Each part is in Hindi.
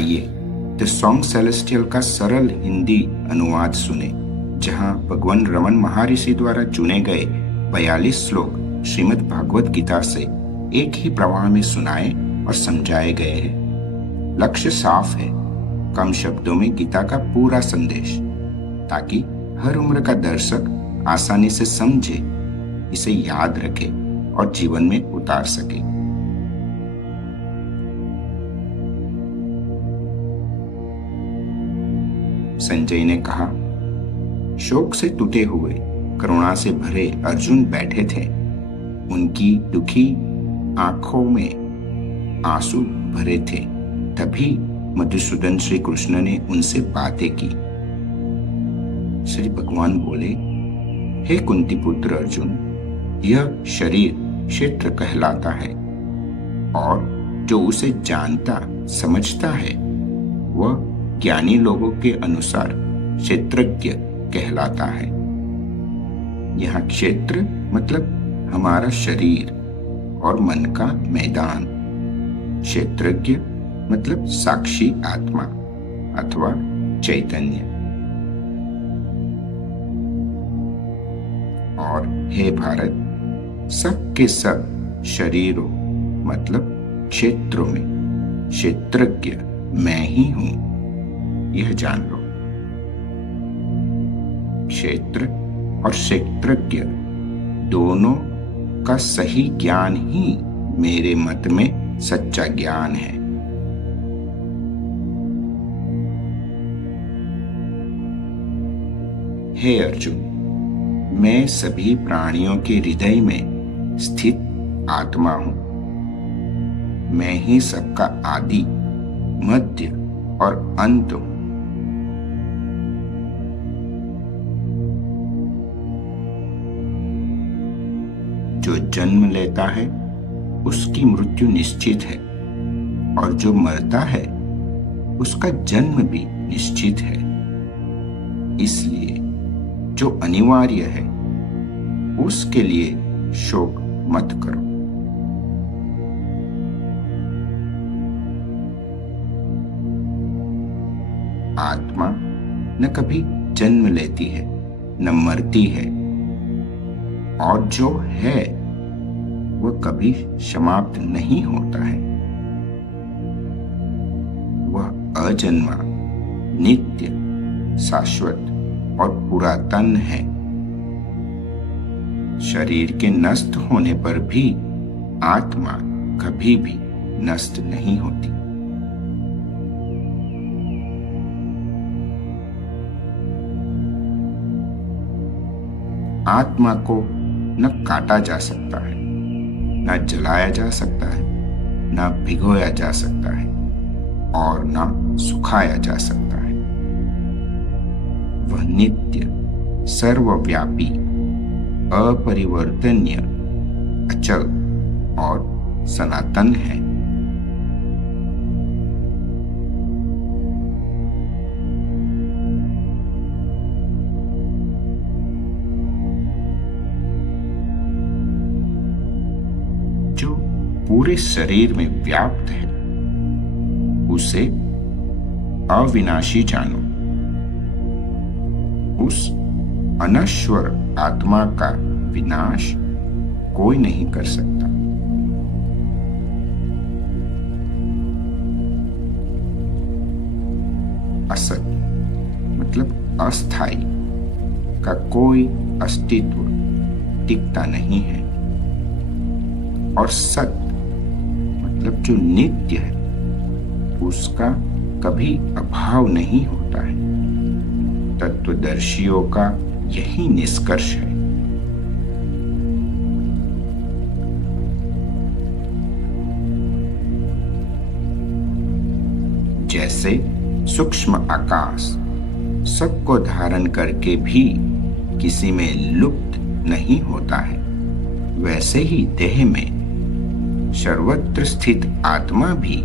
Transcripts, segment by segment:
आइए द सॉन्ग सेलेस्टियल का सरल हिंदी अनुवाद सुने, जहां भगवान रमन महर्षि द्वारा चुने गए 42 श्लोक श्रीमद् भागवत गीता से एक ही प्रवाह में सुनाए और समझाए गए हैं। लक्ष्य साफ है, कम शब्दों में गीता का पूरा संदेश, ताकि हर उम्र का दर्शक आसानी से समझे, इसे याद रखे और जीवन में उतार सके। संजय ने कहा, शोक से टूटे हुए करुणा से भरे अर्जुन बैठे थे। उनकी दुखी आंखों में आंसू भरे थे। तभी मधुसूदन श्री कृष्ण ने उनसे बातें की। श्री भगवान बोले, हे कुंती पुत्र अर्जुन, यह शरीर क्षेत्र कहलाता है और जो उसे जानता समझता है वह ज्ञानी लोगों के अनुसार क्षेत्रज्ञ कहलाता है। यहाँ क्षेत्र मतलब हमारा शरीर और मन का मैदान, क्षेत्रज्ञ मतलब साक्षी आत्मा अथवा चैतन्य। और हे भारत, सब के सब शरीरों मतलब क्षेत्रों में क्षेत्रज्ञ मैं ही हूं, यह जान लो। क्षेत्र और क्षेत्रज्ञ दोनों का सही ज्ञान ही मेरे मत में सच्चा ज्ञान है। हे अर्जुन, मैं सभी प्राणियों के हृदय में स्थित आत्मा हूं। मैं ही सबका आदि, मध्य और अंत हूं। जो जन्म लेता है उसकी मृत्यु निश्चित है, और जो मरता है उसका जन्म भी निश्चित है। इसलिए जो अनिवार्य है उसके लिए शोक मत करो। आत्मा न कभी जन्म लेती है न मरती है, और जो है वह कभी समाप्त नहीं होता है। वह अजन्मा, नित्य, शाश्वत और पुरातन है। शरीर के नष्ट होने पर भी आत्मा कभी भी नष्ट नहीं होती। आत्मा को न काटा जा सकता है, न जलाया जा सकता है, न भिगोया जा सकता है और न सुखाया जा सकता है। वह नित्य, सर्वव्यापी, अपरिवर्तनीय, अचल और सनातन है। जो पूरे शरीर में व्याप्त है उसे अविनाशी जानो। उस अनश्वर आत्मा का विनाश कोई नहीं कर सकता। असत मतलब अस्थाई का कोई अस्तित्व टिकता नहीं है, और सत मतलब जो नित्य है उसका कभी अभाव नहीं होता है। तत्वदर्शियों का यही निष्कर्ष है। जैसे सूक्ष्म आकाश सबको धारण करके भी किसी में लुप्त नहीं होता है, वैसे ही देह में सर्वत्र स्थित आत्मा भी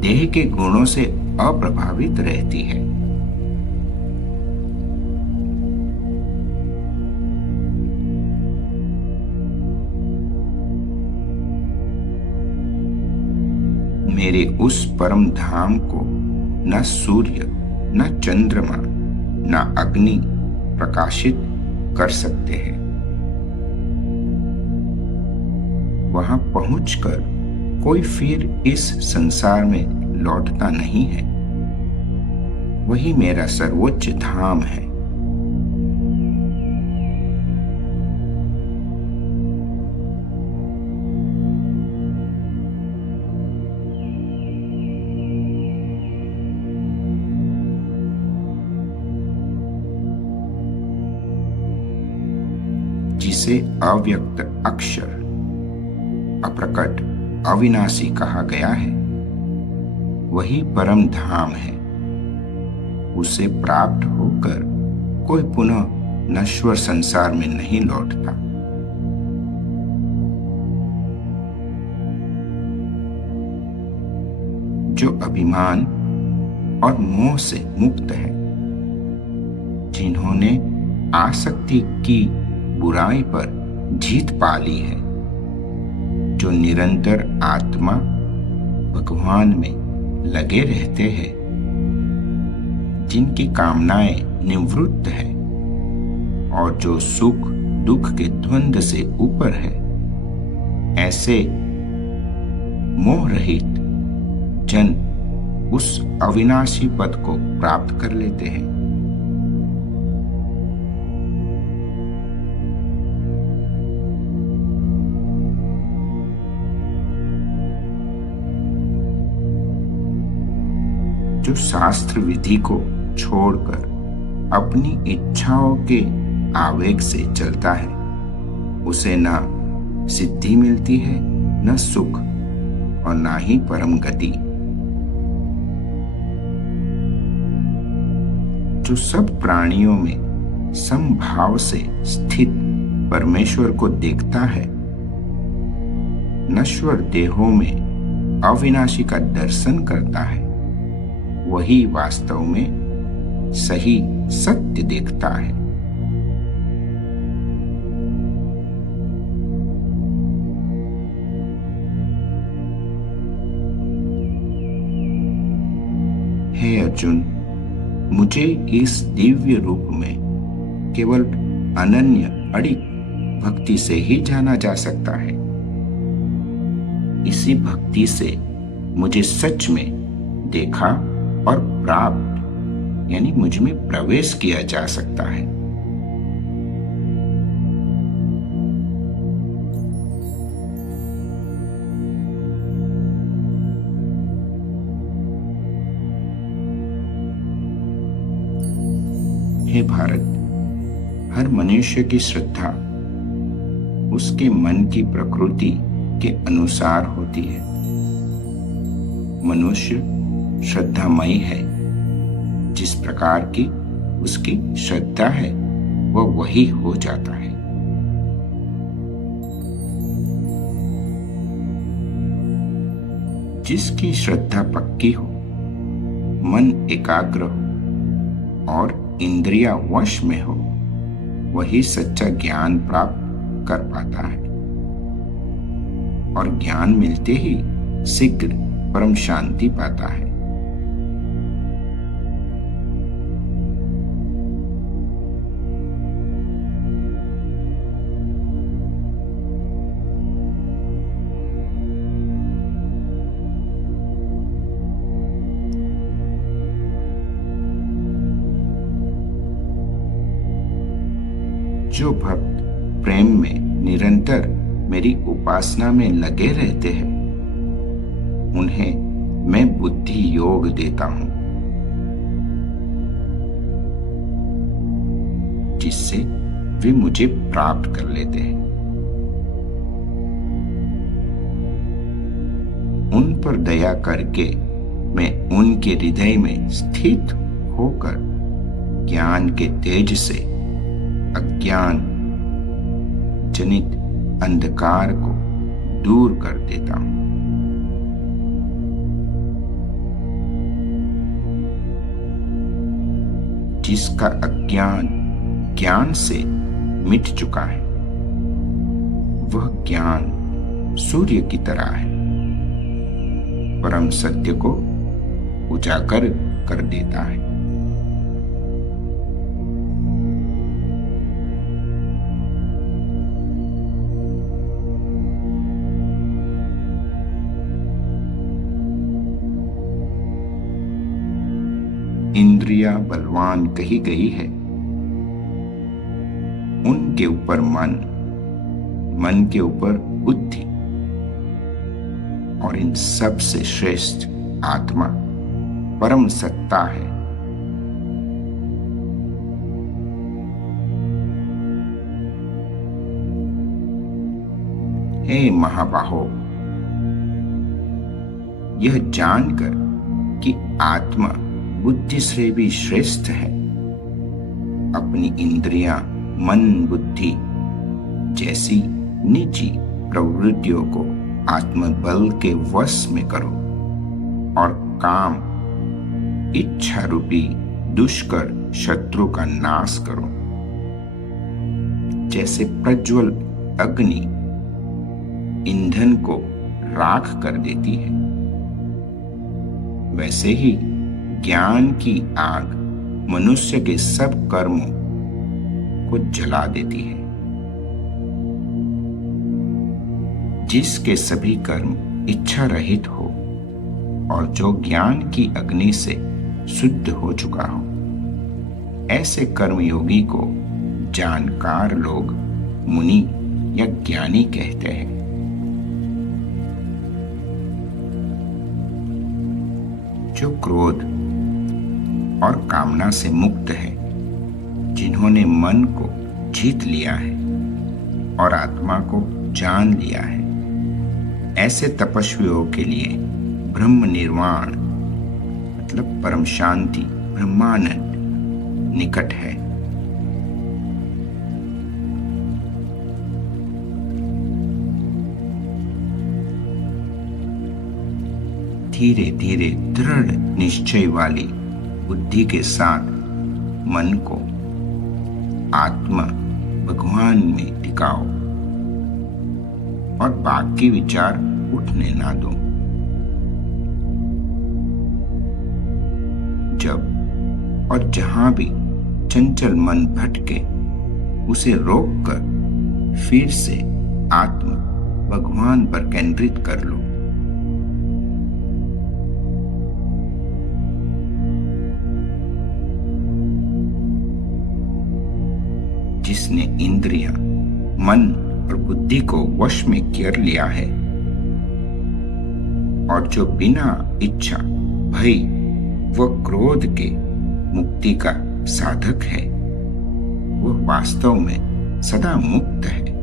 देह के गुणों से अप्रभावित रहती है। मेरे उस परम धाम को न सूर्य, न चंद्रमा, न अग्नि प्रकाशित कर सकते हैं। वहां पहुंचकर कोई फिर इस संसार में लौटता नहीं है। वही मेरा सर्वोच्च धाम है। जिसे अव्यक्त अक्षर, अप्रकट, अविनाशी कहा गया है, वही परम धाम है। उसे प्राप्त होकर कोई पुनः नश्वर संसार में नहीं लौटता। जो अभिमान और मोह से मुक्त है, जिन्होंने आसक्ति की बुराई पर जीत पा ली है, जो निरंतर आत्मा भगवान में लगे रहते हैं, जिनकी कामनाएं निवृत्त है और जो सुख दुख के द्वंद्व से ऊपर है, ऐसे मोह रहित जन उस अविनाशी पद को प्राप्त कर लेते हैं। जो शास्त्र विधि को छोड़कर अपनी इच्छाओं के आवेग से चलता है, उसे ना सिद्धि मिलती है, न सुख और ना ही परम गति। जो सब प्राणियों में समभाव से स्थित परमेश्वर को देखता है, नश्वर देहों में अविनाशी का दर्शन करता है, वही वास्तव में सही सत्य देखता है। हे अर्जुन, मुझे इस दिव्य रूप में केवल अनन्य अडिग भक्ति से ही जाना जा सकता है। इसी भक्ति से मुझे सच में देखा और प्राप्त यानी मुझ में प्रवेश किया जा सकता है। हे भारत, हर मनुष्य की श्रद्धा उसके मन की प्रकृति के अनुसार होती है। मनुष्य श्रद्धामयी है, जिस प्रकार की उसकी श्रद्धा है वह वही हो जाता है। जिसकी श्रद्धा पक्की हो, मन एकाग्र हो और इंद्रिया वश में हो, वही सच्चा ज्ञान प्राप्त कर पाता है और ज्ञान मिलते ही शीघ्र परम शांति पाता है। जो भक्त प्रेम में निरंतर मेरी उपासना में लगे रहते हैं, उन्हें मैं बुद्धि योग देता हूं, जिससे वे मुझे प्राप्त कर लेते हैं। उन पर दया करके मैं उनके हृदय में स्थित होकर ज्ञान के तेज से अज्ञान जनित अंधकार को दूर कर देता हूं। जिसका अज्ञान ज्ञान से मिट चुका है, वह ज्ञान सूर्य की तरह है, परम सत्य को उजागर कर देता है। इंद्रिया बलवान कही गई है, उनके ऊपर मन, मन के ऊपर बुद्धि, और इन सब से श्रेष्ठ आत्मा परम सत्ता है। हे महाबाहो, यह जानकर कि आत्मा बुद्धि से भी श्रेष्ठ है, अपनी इंद्रियां, मन, बुद्धि जैसी निजी प्रवृत्तियों को आत्मबल के वश में करो और काम, इच्छा रूपी दुष्कर शत्रु का नाश करो। जैसे प्रज्वल अग्नि ईंधन को राख कर देती है, वैसे ही ज्ञान की आग मनुष्य के सब कर्मों को जला देती है। जिसके सभी कर्म इच्छा रहित हो और जो ज्ञान की अग्नि से शुद्ध हो चुका हो, ऐसे कर्मयोगी को जानकार लोग मुनि या ज्ञानी कहते हैं। जो क्रोध और कामना से मुक्त है, जिन्होंने मन को जीत लिया है और आत्मा को जान लिया है, ऐसे तपस्वियों के लिए ब्रह्म निर्वाण मतलब परम शांति, ब्रह्मानंद निकट है। धीरे धीरे दृढ़ निश्चय वाली बुद्धि के साथ मन को आत्मा भगवान में टिकाओ और बाकी विचार उठने ना दो। जब और जहां भी चंचल मन भटके, उसे रोककर फिर से आत्मा भगवान पर केंद्रित कर लो। जिसने इंद्रियां, मन और बुद्धि को वश में कर लिया है और जो बिना इच्छा, भय व क्रोध के मुक्ति का साधक है, वह वास्तव में सदा मुक्त है।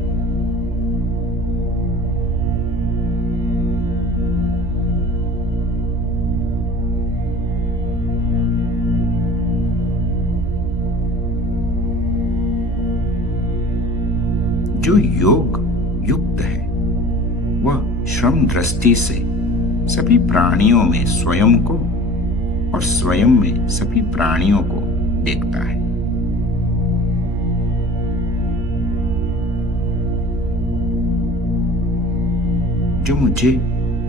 जो योग युक्त है, वह श्रम दृष्टि से सभी प्राणियों में स्वयं को और स्वयं में सभी प्राणियों को देखता है। जो मुझे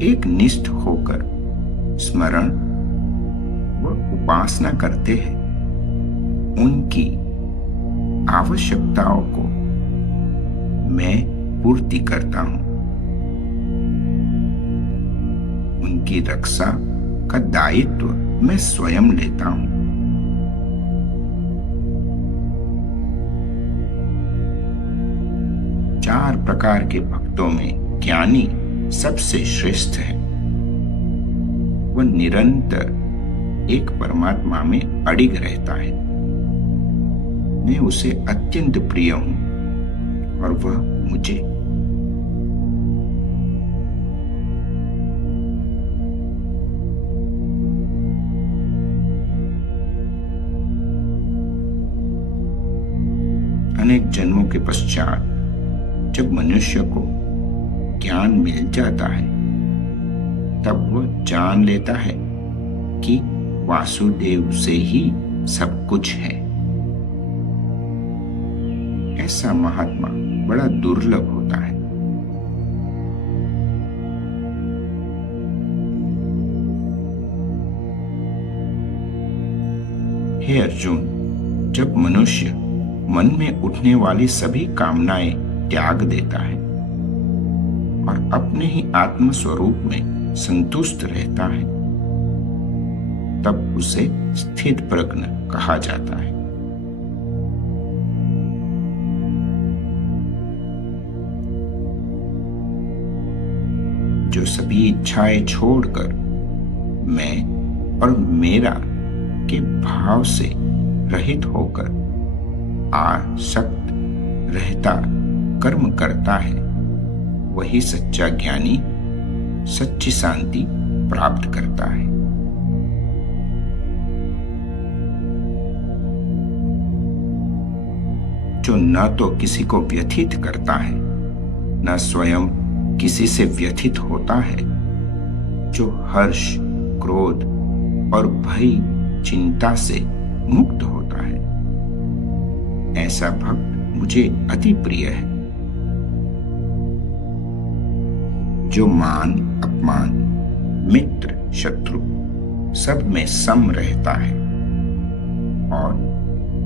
एक निष्ठ होकर स्मरण व उपासना करते हैं, उनकी आवश्यकताओं को मैं पूर्ति करता हूं। उनकी रक्षा का दायित्व मैं स्वयं लेता हूं। चार प्रकार के भक्तों में ज्ञानी सबसे श्रेष्ठ है। वह निरंतर एक परमात्मा में अडिग रहता है। मैं उसे अत्यंत प्रिय हूं और वह मुझे। अनेक जन्मों के पश्चात जब मनुष्य को ज्ञान मिल जाता है, तब वह जान लेता है कि वासुदेव से ही सब कुछ है। ऐसा महात्मा बड़ा दुर्लभ होता है। हे अर्जुन, जब मनुष्य मन में उठने वाली सभी कामनाएं त्याग देता है और अपने ही आत्म स्वरूप में संतुष्ट रहता है, तब उसे स्थित प्रज्ञ कहा जाता है। जो सभी इच्छाएं छोड़कर मैं और मेरा के भाव से रहित होकर आसक्त रहता कर्म करता है, वही सच्चा ज्ञानी सच्ची शांति प्राप्त करता है। जो न तो किसी को व्यथित करता है, न स्वयं किसी से व्यथित होता है, जो हर्ष, क्रोध और भय, चिंता से मुक्त होता है, ऐसा भक्त मुझे अति प्रिय है। जो मान अपमान, मित्र शत्रु सब में सम रहता है और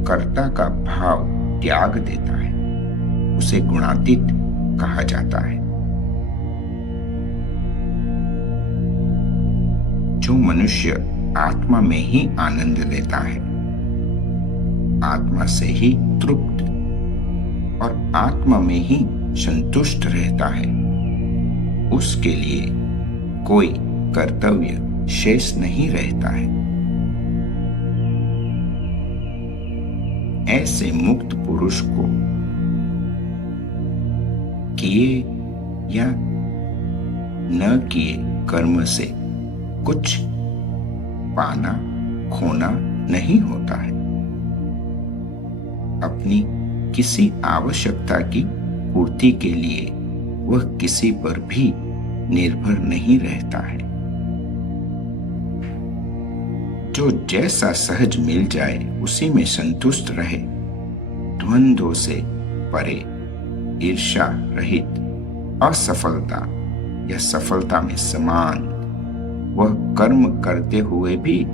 कर्ता का भाव त्याग देता है, उसे गुणातीत कहा जाता है। जो मनुष्य आत्मा में ही आनंद लेता है, आत्मा से ही तृप्त और आत्मा में ही संतुष्ट रहता है, उसके लिए कोई कर्तव्य शेष नहीं रहता है। ऐसे मुक्त पुरुष को किए या न किए कर्म से कुछ पाना खोना नहीं होता है। अपनी किसी आवश्यकता की पूर्ति के लिए वह किसी पर भी निर्भर नहीं रहता है। जो जैसा सहज मिल जाए उसी में संतुष्ट रहे, द्वंद्वों से परे, ईर्ष्या रहित, असफलता या सफलता में समान, वह कर्म करते हुए भी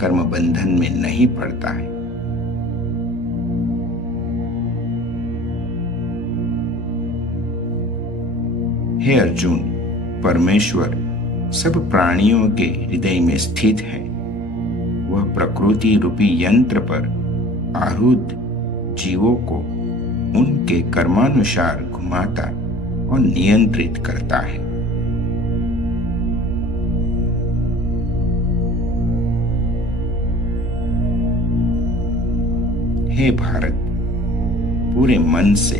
कर्म बंधन में नहीं पड़ता है। हे अर्जुन, परमेश्वर सब प्राणियों के हृदय में स्थित है। वह प्रकृति रूपी यंत्र पर आरूढ़ जीवों को उनके कर्मानुसार घुमाता और नियंत्रित करता है। हे भारत, पूरे मन से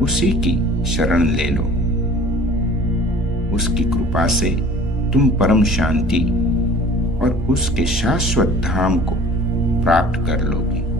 उसी की शरण ले लो। उसकी कृपा से तुम परम शांति और उसके शाश्वत धाम को प्राप्त कर लोगे।